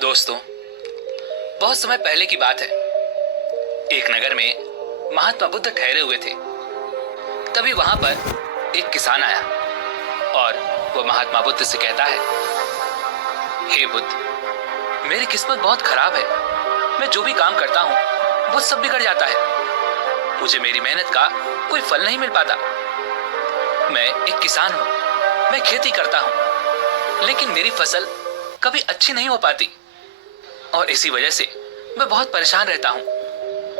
दोस्तों, बहुत समय पहले की बात है। एक नगर में महात्मा बुद्ध ठहरे हुए थे। तभी वहां पर एक किसान आया और वह महात्मा बुद्ध से कहता है, हे बुद्ध, मेरी किस्मत बहुत खराब है। मैं जो भी काम करता हूं वो सब बिगड़ जाता है। मुझे मेरी मेहनत का कोई फल नहीं मिल पाता। मैं एक किसान हूं, मैं खेती करता हूं, लेकिन मेरी फसल कभी अच्छी नहीं हो पाती और इसी वजह से मैं बहुत परेशान रहता हूं।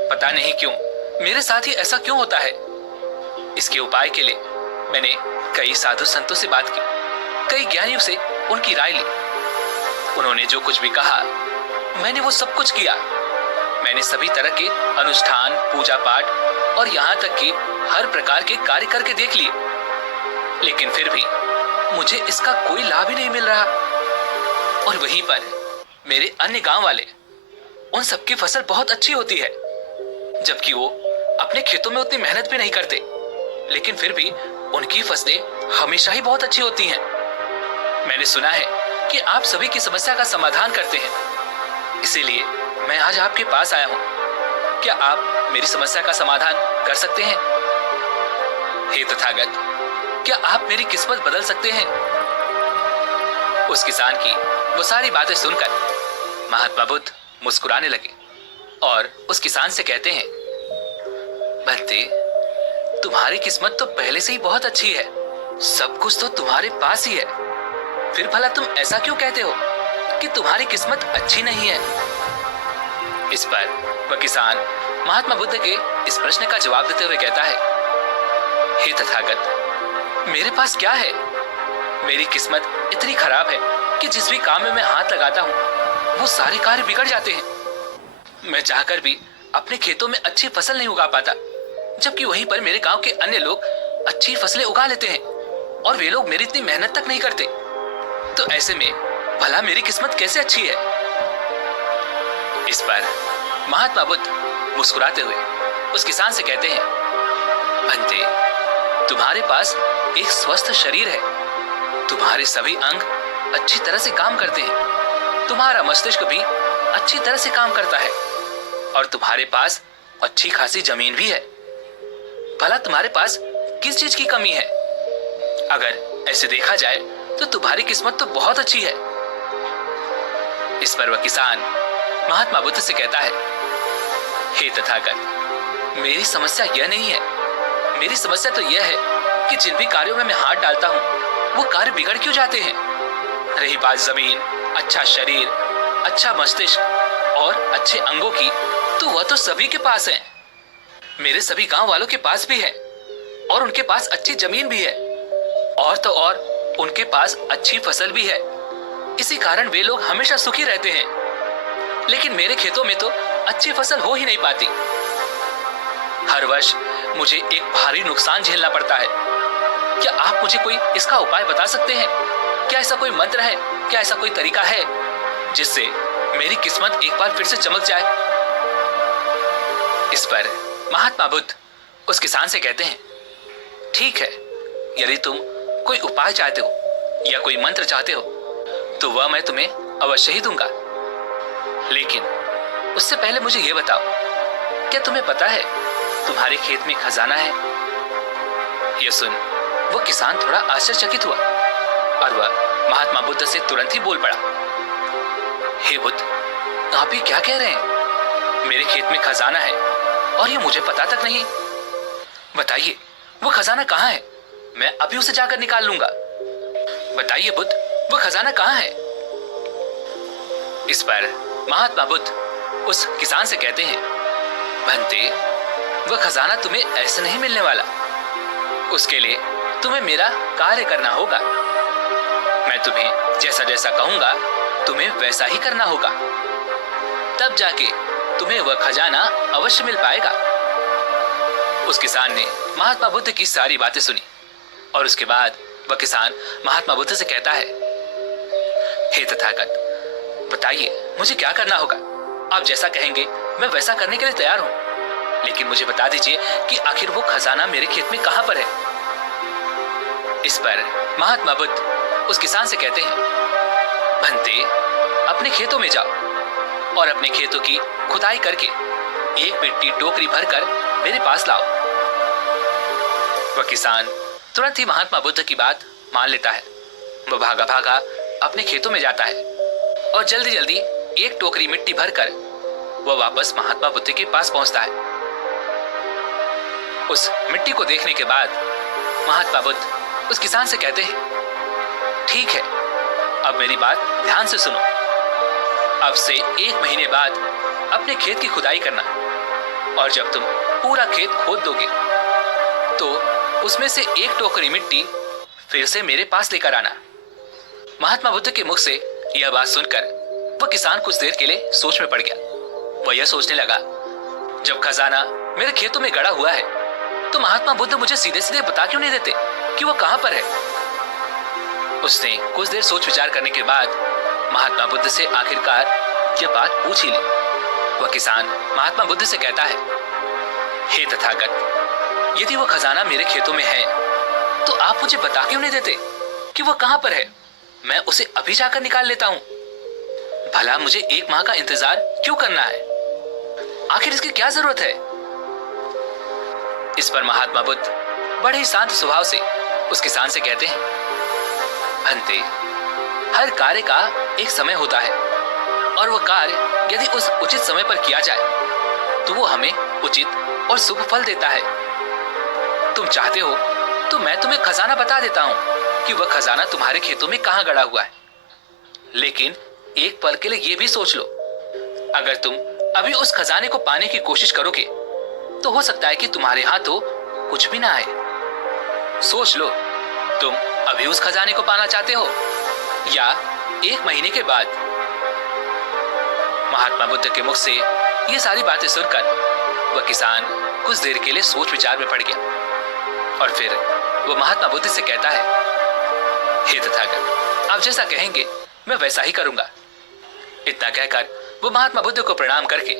पता नहीं क्यों मेरे साथ ही ऐसा क्यों होता है। इसके उपाय के लिए मैंने कई साधु संतों से बात की, कई ज्ञानियों से उनकी राय ली। उन्होंने जो कुछ भी कहा मैंने वो सब कुछ किया। मैंने सभी तरह के अनुष्ठान, पूजा पाठ और यहाँ तक कि हर प्रकार के कार्य करके देख लिए, लेकिन फिर भी मुझे इसका कोई लाभ ही नहीं मिल रहा। और वहीं पर मेरे अन्य गांव वाले, उन सबकी फसल बहुत अच्छी होती है, जबकि वो अपने खेतों में उतनी मेहनत भी नहीं करते, लेकिन फिर भी उनकी फसलें हमेशा ही बहुत अच्छी होती हैं। मैंने सुना है कि आप सभी की समस्या का समाधान करते हैं, इसीलिए मैं आज आपके पास आया हूं। क्या आप मेरी समस्या का समाधान कर सकते हैं? हे तथागत, क्या आप मेरी किस्मत बदल सकते हैं? उस किसान की वो सारी बातें सुनकर महात्मा बुद्ध मुस्कुराने लगे और उस किसान से कहते हैं, बंते, तुम्हारी किस्मत तो पहले से ही बहुत अच्छी है। सब कुछ तो तुम्हारे पास ही है। फिर भला तुम ऐसा क्यों कहते हो कि तुम्हारी किस्मत अच्छी नहीं है? इस पर वह किसान महात्मा बुद्ध के इस प्रश्न का जवाब देते हुए कहता है, हे तथागत, मेरे पास क्या है? मेरी किस्मत इतनी खराब है कि जिस भी काम में मैं हाथ लगाता हूँ वो सारे कार्य बिगड़ जाते हैं। मैं चाहकर भी अपने खेतों में अच्छी फसल नहीं उगा पाता, जबकि वहीं पर मेरे गांव के अन्य लोग अच्छी फसलें उगा लेते हैं और वे लोग मेरी इतनी मेहनत तक नहीं करते। तो ऐसे में भला मेरी किस्मत कैसे अच्छी है? इस पर महात्मा बुद्ध मुस्कुराते हुए उस किसान से कहते हैं, बंते, तुम्हारे पास एक स्वस्थ शरीर है। तुम्हारे सभी अंग अच्छी तरह से काम करते हैं। तुम्हारा मस्तिष्क भी अच्छी तरह से काम करता है और तुम्हारे पास अच्छी खासी जमीन भी है। भला तुम्हारे पास किस चीज की कमी है? अगर ऐसे देखा जाए तो तुम्हारी किस्मत तो बहुत अच्छी है। इस पर वह किसान महात्मा बुद्ध से कहता है, हे तथागत, मेरी समस्या यह नहीं है। मेरी समस्या तो यह है कि जिन भी कार्यों में मैं हाथ डालता हूँ वो कार्य बिगड़ क्यों जाते हैं। रही बात जमीन, अच्छा शरीर, अच्छा मस्तिष्क और अच्छे अंगों की, तो वह तो सभी के पास है। मेरे सभी गांव वालों के पास भी है और उनके पास अच्छी जमीन भी है, और तो और उनके पास अच्छी फसल भी है। इसी कारण वे लोग हमेशा सुखी रहते हैं। लेकिन मेरे खेतों में तो अच्छी फसल हो ही नहीं पाती। हर वर्ष मुझे एक भारी नुकसान झेलना पड़ता है। क्या आप मुझे कोई इसका उपाय बता सकते हैं? क्या ऐसा कोई मंत्र है, क्या ऐसा कोई तरीका है जिससे मेरी किस्मत एक बार फिर से चमक जाए? इस पर महात्मा बुद्ध उस किसान से कहते हैं, ठीक है, यदि तुम कोई उपाय चाहते हो या कोई मंत्र चाहते हो तो वह मैं तुम्हें अवश्य ही दूंगा। लेकिन उससे पहले मुझे यह बताओ, क्या तुम्हें पता है तुम्हारे खेत में खजाना है? यह सुन वो किसान थोड़ा आश्चर्यचकित हुआ और वह महात्मा बुद्ध से तुरंत ही बोल पड़ा, हे बुद्ध, आप ये क्या कह रहे हैं? मेरे खेत में खजाना है और ये मुझे पता तक नहीं। बताइए वो खजाना कहाँ है? मैं अभी उसे जाकर निकाल लूंगा। बताइए बुद्ध, वो खजाना कहाँ है? इस पर महात्मा बुद्ध उस किसान से कहते हैं, बंते, वह खजाना तुम्हें ऐसे नहीं मिलने वाला। उसके लिए तुम्हें मेरा कार्य करना होगा। मैं तुम्हें जैसा जैसा कहूंगा तुम्हें वैसा ही करना होगा, तब जाके तुम्हें वह खजाना अवश्य मिल पाएगा। उस किसान ने महात्मा बुद्ध की सारी बातें सुनी और उसके बाद वह किसान महात्मा बुद्ध से कहता है, हे तथागत, बताइए मुझे क्या करना होगा? आप जैसा कहेंगे मैं वैसा करने के लिए तैयार हूं, लेकिन मुझे बता दीजिए कि आखिर वो खजाना मेरे खेत में कहां पर है? इस पर महात्मा बुद्ध उस किसान से कहते हैं, बंते, अब अपने खेतों में जाओ और अपने खेतों की खुदाई करके एक मिट्टी टोकरी भरकर मेरे पास लाओ। वह किसान तुरंत ही महात्मा बुद्ध की बात मान लेता है। वह भागा भागा अपने खेतों में जाता है और जल्दी जल्दी एक टोकरी मिट्टी भरकर वह वापस महात्मा बुद्ध के पास पहुंचता है। उस मिट्टी को देखने के बाद महात्मा बुद्ध उस किसान से कहते हैं, ठीक है, अब मेरी बात ध्यान से सुनो। अब से 1 महीने बाद अपने खेत की खुदाई करना और जब तुम पूरा खेत खोद दोगे तो उसमें से एक टोकरी मिट्टी फिर से मेरे पास लेकर आना। महात्मा बुद्ध के मुख से यह बात सुनकर वह किसान कुछ देर के लिए सोच में पड़ गया। वह यह सोचने लगा, जब खजाना मेरे खेतों में गड़ा हुआ है तो महात्मा बुद्ध मुझे सीधे सीधे बता क्यों नहीं देते कि वो कहां पर है। उसने कुछ देर सोच विचार करने के बाद महात्मा बुद्ध से आखिरकार यह बात पूछ ही ली। वह किसान महात्मा बुद्ध से कहता है, हे तथागत, यदि वो खजाना मेरे खेतों में है तो आप मुझे बता क्यों नहीं देते कि वो कहां पर है। मैं उसे अभी जाकर निकाल लेता हूं। भला मुझे 1 माह का इंतजार क्यों करना है, आखिर इसकी क्या जरूरत है। इस पर महात्मा बुद्ध बड़े ही शांत स्वभाव से उस किसान से कहते हैं, भंते, हर कार्य का एक समय होता है और वह कार्य यदि उस उचित समय पर किया जाए तो वो हमें उचित और शुभ फल देता है। तुम चाहते हो तो मैं तुम्हें खजाना बता देता हूं कि वह खजाना तुम्हारे खेतों में कहां गड़ा हुआ है। लेकिन एक पल के लिए यह भी सोच लो, अगर तुम अभी उस खजाने को पाने की कोशिश करोगे तो हो सकता है कि तुम्हारे हाथों कुछ भी ना आए। सोच लो, तुम अभी उस खजाने को पाना चाहते हो या 1 महीने के बाद। महात्मा बुद्ध के मुख से ये सारी बातें सुनकर वह किसान कुछ देर के लिए सोच विचार में पड़ गया और फिर वह महात्मा बुद्ध से कहता है, हे तथागत, आप जैसा कहेंगे मैं वैसा ही करूंगा। इतना कहकर वो महात्मा बुद्ध को प्रणाम करके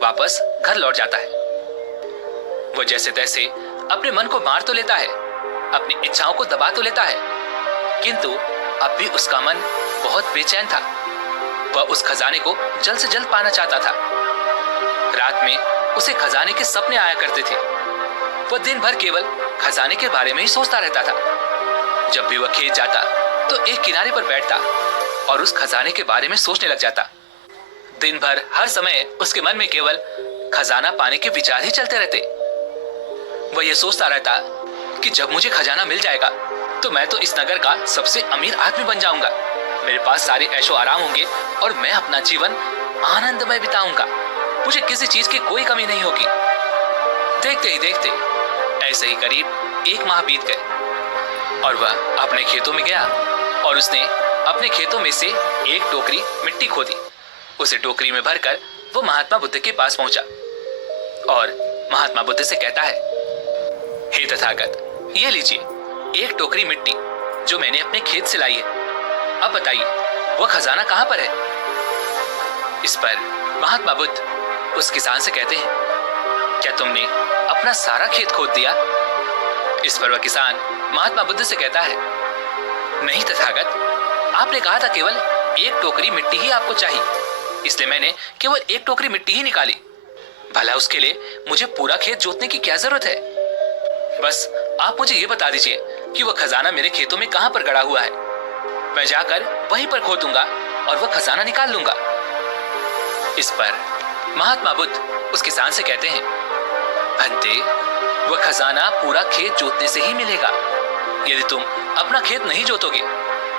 वापस घर लौट जाता है। वो जैसे तैसे अपने मन को मार तो लेता है, अपनी इच्छाओं को दबा तो लेता है, किंतु अब भी उसका मन बहुत बेचैन था। वह उस खजाने को जल्द से जल्द पाना चाहता था। रात में उसे खजाने के सपने आया करते थे। वह दिन भर केवल खजाने के बारे में ही सोचता रहता था। जब भी वह खेत जाता तो एक किनारे पर बैठता और उस खजाने के बारे में सोचने लग जाता। दिन भर हर समय उसके मन में केवल खजाना पाने के विचार ही चलते रहते। वह यह सोचता रहता कि जब मुझे खजाना मिल जाएगा तो मैं तो इस नगर का सबसे अमीर आदमी बन जाऊंगा। मेरे पास सारे ऐशो आराम होंगे और मैं अपना जीवन आनंदमय बिताऊंगा। मुझे किसी चीज की कोई कमी नहीं होगी। देखते ही देखते ऐसे ही करीब 1 माह बीत गए और वह अपने खेतों में गया और उसने अपने खेतों में से एक टोकरी मिट्टी खोदी। उसे टोकरी में भरकर वो महात्मा बुद्ध के पास पहुंचा और महात्मा बुद्ध से कहता है, हे तथागत, ये लीजिए एक टोकरी मिट्टी जो मैंने अपने खेत से लाई है। अब बताइए वह खजाना कहां पर है। इस पर महात्मा बुद्ध उस किसान से कहते हैं, क्या तुमने अपना सारा खेत खोद दिया। इस पर वह किसान महात्मा बुद्ध से कहता है, नहीं तथागत, आपने कहा था केवल एक टोकरी मिट्टी ही आपको चाहिए, इसलिए मैंने केवल एक टोकरी मिट्टी ही निकाली। भला उसके लिए मुझे पूरा खेत जोतने की क्या जरूरत है। बस आप मुझे ये बता दीजिए कि वह खजाना मेरे खेतों में कहां पर गड़ा हुआ है। मैं जाकर वहीं पर खोदूंगा और वह खजाना निकाल लूंगा। इस पर महात्मा बुद्ध उस किसान से कहते हैं, भंते, वह खजाना पूरा खेत जोतने से ही मिलेगा। यदि तुम अपना खेत नहीं जोतोगे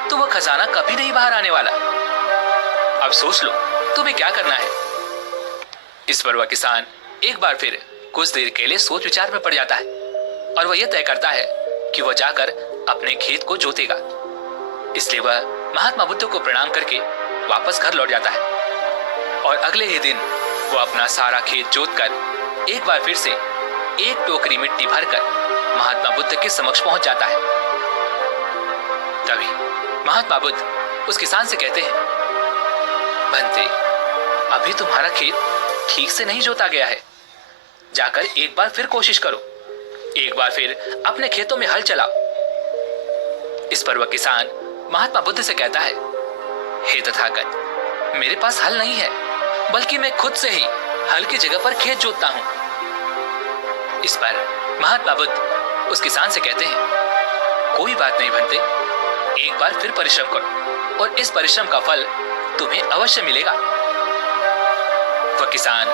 तो वह खजाना कभी नहीं बाहर आने वाला। अब सोच लो तुम्हें क्या करना है। इस पर वह किसान एक बार फिर कुछ देर के लिए सोच विचार में पड़ जाता है और वह यह तय करता है कि वह जाकर अपने खेत को जोतेगा। इसलिए वह महात्मा बुद्ध को प्रणाम करके वापस घर लौट जाता है और अगले ही दिन वो अपना सारा खेत जोतकर एक बार फिर से एक टोकरी मिट्टी भरकर महात्मा बुद्ध के समक्ष पहुंच जाता है। तभी महात्मा बुद्ध उस किसान से कहते हैं, भंते, अभी तुम्हारा खेत ठीक से नहीं जोता गया है। जाकर एक बार फिर कोशिश करो, एक बार फिर अपने खेतों में हल चलाओ। इस पर वह किसान महात्मा बुद्ध से कहता है, हे तथागत, मेरे पास हल नहीं है, बल्कि मैं खुद से ही हल की जगह पर खेत जोतता हूँ। इस पर महात्मा बुद्ध उस किसान से कहते हैं, कोई बात नहीं भंते, एक बार फिर परिश्रम करो और इस परिश्रम का फल तुम्हें अवश्य मिलेगा। वह किसान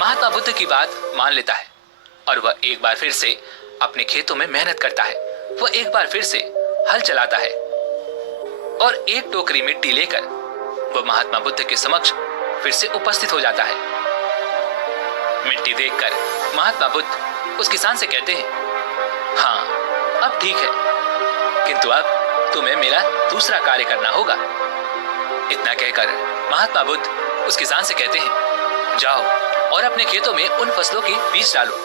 महात्मा बुद्ध की बात मान लेता है और वह एक बार फिर से अपने खेतों में मेहनत करता है। वह एक बार फिर से हल चलाता है और एक टोकरी मिट्टी लेकर वह महात्मा बुद्ध के समक्ष फिर से उपस्थित हो जाता है। मिट्टी देखकर महात्मा बुद्ध उस किसान से कहते हैं, हाँ अब ठीक है, किंतु अब तुम्हें मेरा दूसरा कार्य करना होगा। इतना कहकर महात्मा बुद्ध उस किसान से कहते हैं, जाओ और अपने खेतों में उन फसलों की बीज डालो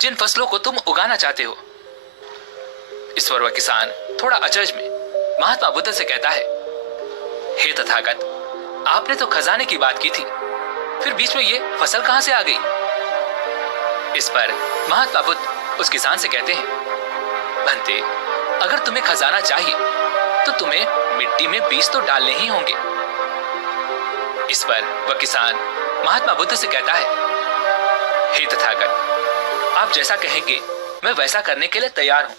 जिन फसलों को तुम उगाना चाहते हो। इस पर वह किसान थोड़ा अचरज में महात्मा बुद्ध से कहता है, हे तथागत, आपने तो खजाने की बात की थी, फिर बीच में ये फसल कहां से आ गई? इस पर महात्मा बुद्ध उस किसान से कहते हैं, भंते, अगर तुम्हें खजाना चाहिए तो तुम्हें मिट्टी में बीज तो डालने ही होंगे। इस पर वह किसान महात्मा बुद्ध से कहता है, हे तथागत, आप जैसा कहेंगे मैं वैसा करने के लिए तैयार हूं,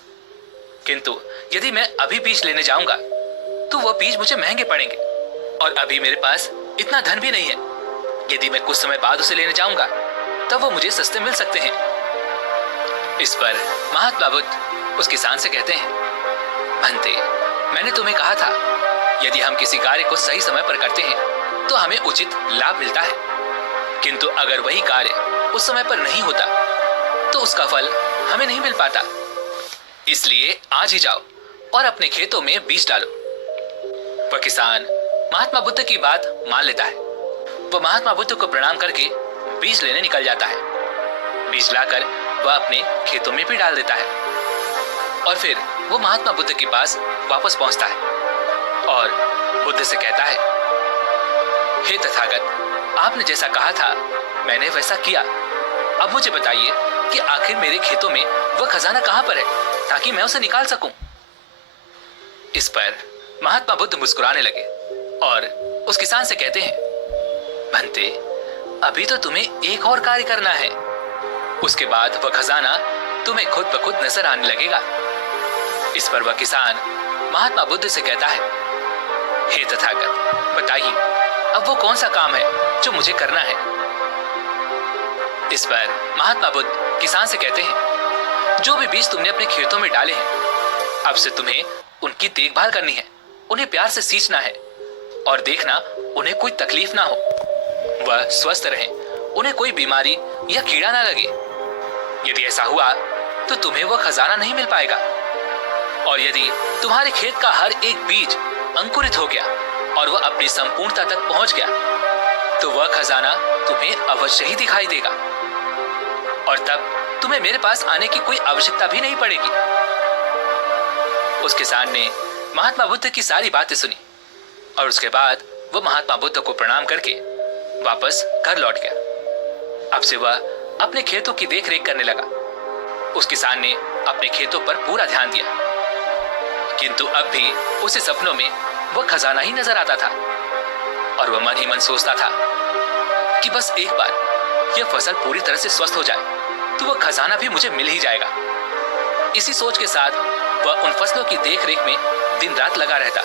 किंतु यदि मैं अभी बीज लेने जाऊंगा तो वह बीज मुझे महंगे पड़ेंगे और अभी मेरे पास इतना धन भी नहीं है। यदि मैं कुछ समय बाद उसे लेने जाऊंगा तब वो मुझे सस्ते मिल सकते हैं। इस पर महात्मा बुद्ध उस किसान से कहते हैं, भंते, मैंने तुम्हें कहा था, यदि हम किसी कार्य को सही समय पर करते हैं तो हमें उचित लाभ मिलता है, किंतु अगर वही कार्य उस समय पर नहीं होता तो उसका फल हमें नहीं मिल पाता। इसलिए आज ही जाओ और अपने खेतों में बीज डालो। वह किसान महात्मा बुद्ध की बात मान लेता है। वह महात्मा बुद्ध को प्रणाम करके बीज लेने निकल जाता है। बीज लाकर वह अपने खेतों में भी डाल देता है और फिर वो महात्मा बुद्ध के पास वापस पहुंचता है और बुद्ध से कहता है, हे तथागत, आपने जैसा कहा था मैंने वैसा किया। अब मुझे बताइए कि आखिर मेरे खेतों में वह खजाना कहां पर है ताकि मैं उसे निकाल सकूं। इस पर महात्मा बुद्ध मुस्कुराने लगे और उस किसान से कहते हैं, भंते, अभी तो तुम्हें एक और कार्य करना है, उसके बाद वह खजाना तुम्हें खुद ब खुद नजर आने लगेगा। इस पर वह किसान महात्मा बुद्ध से कहता है, हे तथागत, बताइए अब वो कौन सा काम है जो मुझे करना है। इस पर महात्मा बुद्ध किसान से कहते हैं, जो भी बीज तुमने अपने खेतों में डाले हैं अब से तुम्हें उनकी देखभाल करनी है, उन्हें प्यार से सींचना है और देखना उन्हें कोई तकलीफ ना हो, वह स्वस्थ रहें, उन्हें कोई बीमारी या कीड़ा ना लगे। यदि ऐसा हुआ तो तुम्हें वह खजाना नहीं मिल पाएगा और यदि तुम्हारे खेत का हर एक बीज अंकुरित हो गया और वह अपनी संपूर्णता तक पहुंच गया तो वह खजाना तुम्हें अवश्य ही दिखाई देगा और तब तुम्हें मेरे पास आने की कोई आवश्यकता भी नहीं पड़ेगी। उस किसान ने महात्मा बुद्ध की सारी बातें सुनी और उसके बाद वह महात्मा बुद्ध को प्रणाम करके वापस घर लौट गया। अब से वह अपने खेतों की देखरेख करने लगा। उस किसान ने अपने खेतों पर पूरा ध्यान दिया, किंतु अब भी उसे सपनों में वह खजाना ही नजर आता था और वह मन ही मन सोचता था कि बस एक बार यह फसल पूरी तरह से स्वस्थ हो जाए तो वह खजाना भी मुझे मिल ही जाएगा। इसी सोच के साथ वह उन फसलों की देखरेख में दिन रात लगा रहता।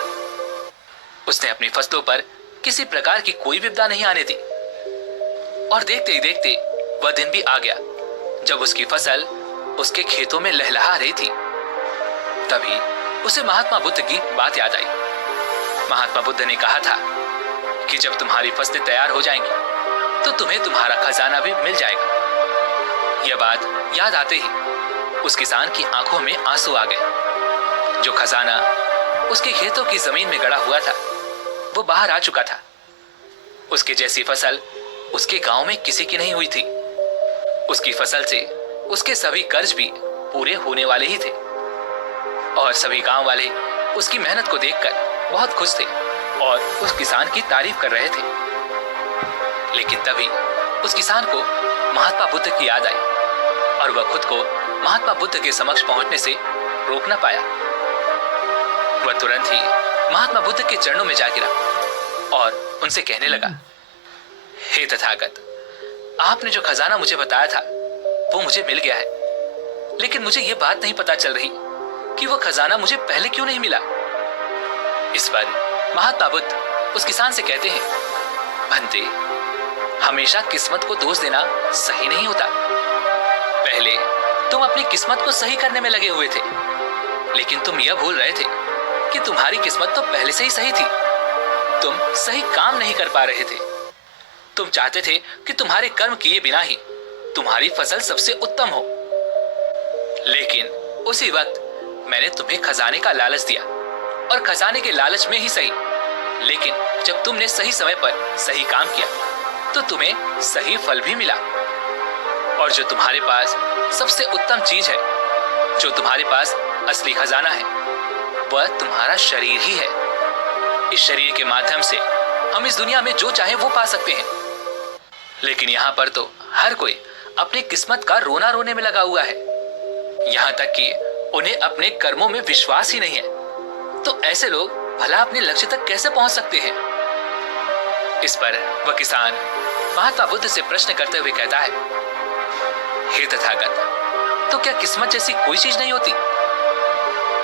उसने अपनी फसलों पर किसी प्रकार की कोई विपदा नहीं आने दी और देखते ही देखते वह दिन भी आ गया जब उसकी फसल उसके खेतों में लहलहा रही थी। तभी उसे महात्मा बुद्ध की बात याद आई। महात्मा बुद्ध ने कहा था कि जब तुम्हारी फसलें तैयार हो जाएंगी तो तुम्हें तुम्हारा खजाना भी मिल जाएगा। यह बात याद आते ही उस किसान की आंखों में आंसू आ गए। जो खजाना उसके खेतों की जमीन में गड़ा हुआ था वो बाहर आ चुका था। उसके जैसी फसल उसके गांव में किसी की नहीं हुई थी। उसकी फसल से उसके सभी कर्ज भी पूरे होने वाले ही थे और सभी गांव वाले उसकी मेहनत को देखकर बहुत खुश थे और उस किसान की तारीफ कर रहे थे। लेकिन तभी उस किसान को महात्मा बुद्ध की याद आई और वह खुद को महात्मा बुद्ध के समक्ष पहुंचने से रोक न पाया। वह तुरंत ही महात्मा बुद्ध के चरणों में जा गिरा और उनसे कहने लगा, हे तथागत, आपने जो खजाना मुझे बताया था वो मुझे मिल गया है, लेकिन मुझे ये बात नहीं पता चल रही कि वो खजाना मुझे पहले क्यों नहीं मिला। इस पर महात्मा बुद्ध उस किसान से कहते हैं, भंते, हमेशा किस्मत को दोष देना सही नहीं होता। पहले तुम अपनी किस्मत को सही करने में लगे हुए थे, लेकिन तुम यह भूल रहे थे कि तुम्हारी किस्मत तो पहले से ही सही थी। तुम सही काम नहीं कर पा रहे थे। तुम चाहते थे कि तुम्हारे कर्म किए बिना ही तुम्हारी फसल सबसे उत्तम हो, लेकिन उसी वक्त मैंने तुम्हें खजाने का लालच दिया, और खजाने के लालच में ही सही, लेकिन जब तुमने सही समय पर सही काम किया तो तुम्हें सही फल भी मिला। और जो तुम्हारे पास सबसे उत्तम चीज है, जो तुम्हारे पास असली खजाना है, वह तुम्हारा शरीर ही है। इस शरीर के माध्यम से हम इस दुनिया में जो चाहे वो पा सकते हैं, लेकिन यहाँ पर तो हर कोई अपनी किस्मत का रोना रोने में लगा हुआ है, यहाँ तक कि उन्हें अपने कर्मों में विश्वास ही नहीं है। तो ऐसे लोग भला अपने लक्ष्य तक कैसे पहुंच सकते हैं। इस पर वह किसान महात्मा बुद्ध से प्रश्न करते हुए कहता है, हे तथागत, तो क्या किस्मत जैसी कोई चीज नहीं होती।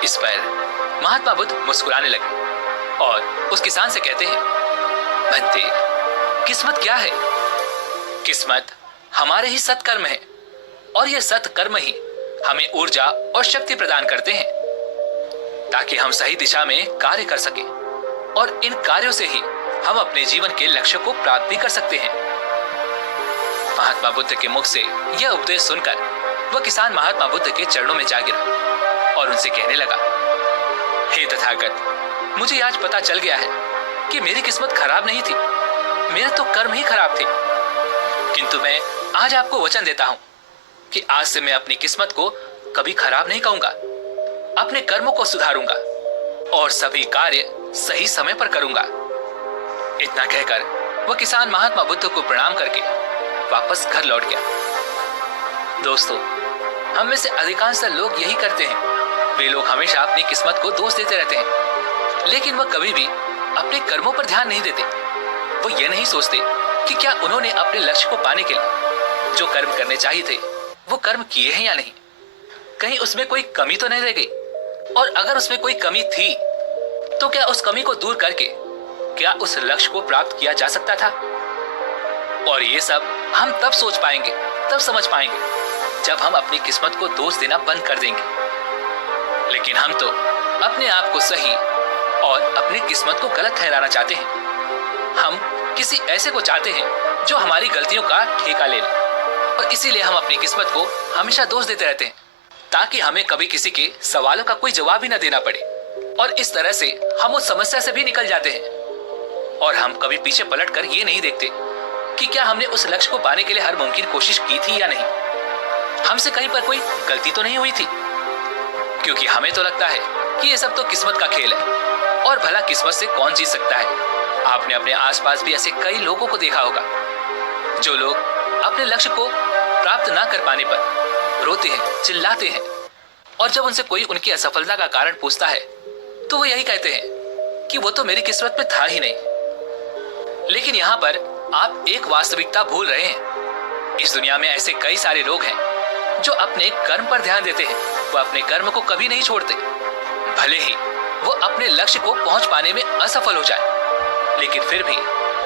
इस पर महात्मा बुद्ध मुस्कुराने लगे और उस किसान से कहते हैं, भंते, किस्मत क्या है। किस्मत हमारे ही सत्कर्म है, और यह सत्कर्म ही हमें ऊर्जा और शक्ति प्रदान करते हैं ताकि हम सही दिशा में कार्य कर सकें, और इन कार्यों से ही हम अपने जीवन के लक्ष्य को प्राप्त भी कर सकते हैं। महात्मा बुद्ध के मुख से यह उपदेश सुनकर वह किसान महात्मा बुद्ध के चरणों में जा गिरा और उनसे कहने लगा, हे तथागत, मुझे आज पता चल गया है कि मेरी किस्मत खराब नहीं थी, मेरे तो कर्म ही खराब थे। किंतु मैं आज आपको वचन देता हूं कि आज से मैं अपनी किस्मत को कभी खराब नहीं कहूंगा, अपने कर्मों को सुधारूंगा और सभी कार्य सही समय पर करूंगा। इतना कहकर वह किसान महात्मा बुद्ध को प्रणाम करके वापस घर लौट गया। दोस्तों, हम में से अधिकांश लोग यही करते हैं। वे लोग हमेशा अपनी किस्मत को दोष देते रहते हैं, लेकिन वह कभी भी अपने कर्मों पर ध्यान नहीं देते। वो ये नहीं सोचते कि क्या उन्होंने अपने लक्ष्य को पाने के लिए जो कर्म करने चाहिए थे वो कर्म किए हैं या नहीं, कहीं उसमें कोई कमी तो नहीं रह गई, और अगर उसमें कोई कमी थी तो क्या उस कमी को दूर करके क्या उस लक्ष्य को प्राप्त किया जा सकता था। और ये सब हम तब सोच पाएंगे, तब समझ पाएंगे जब हम अपनी किस्मत को दोष देना बंद कर देंगे। लेकिन हम तो अपने आप को सही और अपनी किस्मत को गलत ठहराना चाहते हैं। हम किसी ऐसे को चाहते हैं जो हमारी गलतियों का ठेका ले ले, और इसीलिए हम अपनी किस्मत को हमेशा दोष देते रहते हैं ताकि हमें कभी किसी के सवालों का कोई जवाब ही न देना पड़े, और इस तरह से हम उस समस्या से भी निकल जाते हैं। और हम कभी पीछे पलटकर ये नहीं देखते कि क्या हमने उस लक्ष्य को पाने के लिए हर मुमकिन कोशिश की थी या नहीं, हमसे कहीं पर कोई गलती तो नहीं हुई थी। क्योंकि हमें तो लगता है कि ये सब तो किस्मत का खेल है, और भला किस्मत से कौन जीत सकता है। आपने अपने आसपास भी ऐसे कई लोगों को देखा होगा जो लोग अपने लक्ष्य को प्राप्त ना कर पाने पर रोते हैं, चिल्लाते हैं, और जब उनसे कोई उनकी असफलता का कारण पूछता है तो वो यही कहते हैं कि वो तो मेरी किस्मत में था ही नहीं। लेकिन यहाँ पर आप एक वास्तविकता भूल रहे हैं। इस दुनिया में ऐसे कई सारे लोग हैं जो अपने कर्म पर ध्यान देते हैं। वो अपने कर्म को कभी नहीं छोड़ते, भले ही वो अपने लक्ष्य को पहुंच पाने में असफल हो जाए, लेकिन फिर भी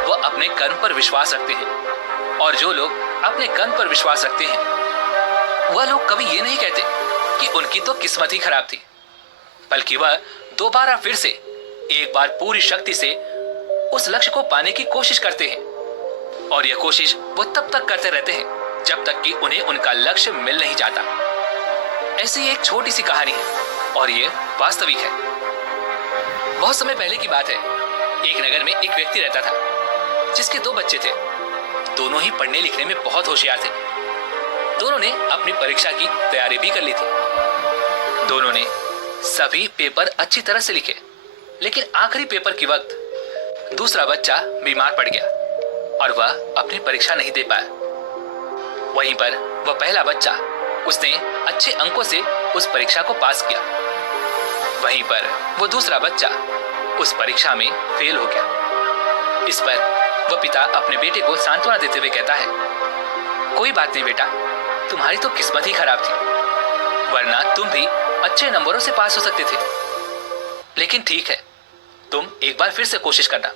वो अपने कर्म पर विश्वास रखते हैं। और जो लोग अपने कर्म पर विश्वास रखते हैं वह लोग कभी ये नहीं कहते कि उनकी तो किस्मत ही खराब थी, बल्कि वह दोबारा फिर से एक बार पूरी शक्ति से उस लक्ष्य को पाने की कोशिश करते हैं। और यह कोशिश वो तब तक करते रहते हैं जब तक कि उन्हें उनका लक्ष्य मिल नहीं जाता। ऐसी ही एक छोटी सी कहानी है और ये वास्तविक है। बहुत समय पहले की बात है। एक नगर में एक व्यक्ति रहता था जिसके 2 बच्चे थे। दोनों ही पढ़ने लिखने में बहुत होशियार थे। दोनों ने अपनी परीक्षा की तैयारी भी कर ली थी। दोनों ने सभी पेपर अच्छी तरह से लिखे, लेकिन आखिरी पेपर के वक्त दूसरा बच्चा बीमार पड़ गया और वह अपनी परीक्षा नहीं दे पाया। वहीं पर वह पहला बच्चा, उसने अच्छे अंकों से उस परीक्षा को पास किया। वहीं पर वो दूसरा बच्चा उस परीक्षा में फेल हो गया। इस पर वह पिता अपने बेटे को सांत्वना देते हुए कहता है, कोई बात नहीं बेटा, तुम्हारी तो किस्मत ही खराब थी, वरना तुम भी अच्छे नंबरों से पास हो सकते थे। लेकिन ठीक है, तुम एक बार फिर से कोशिश करना।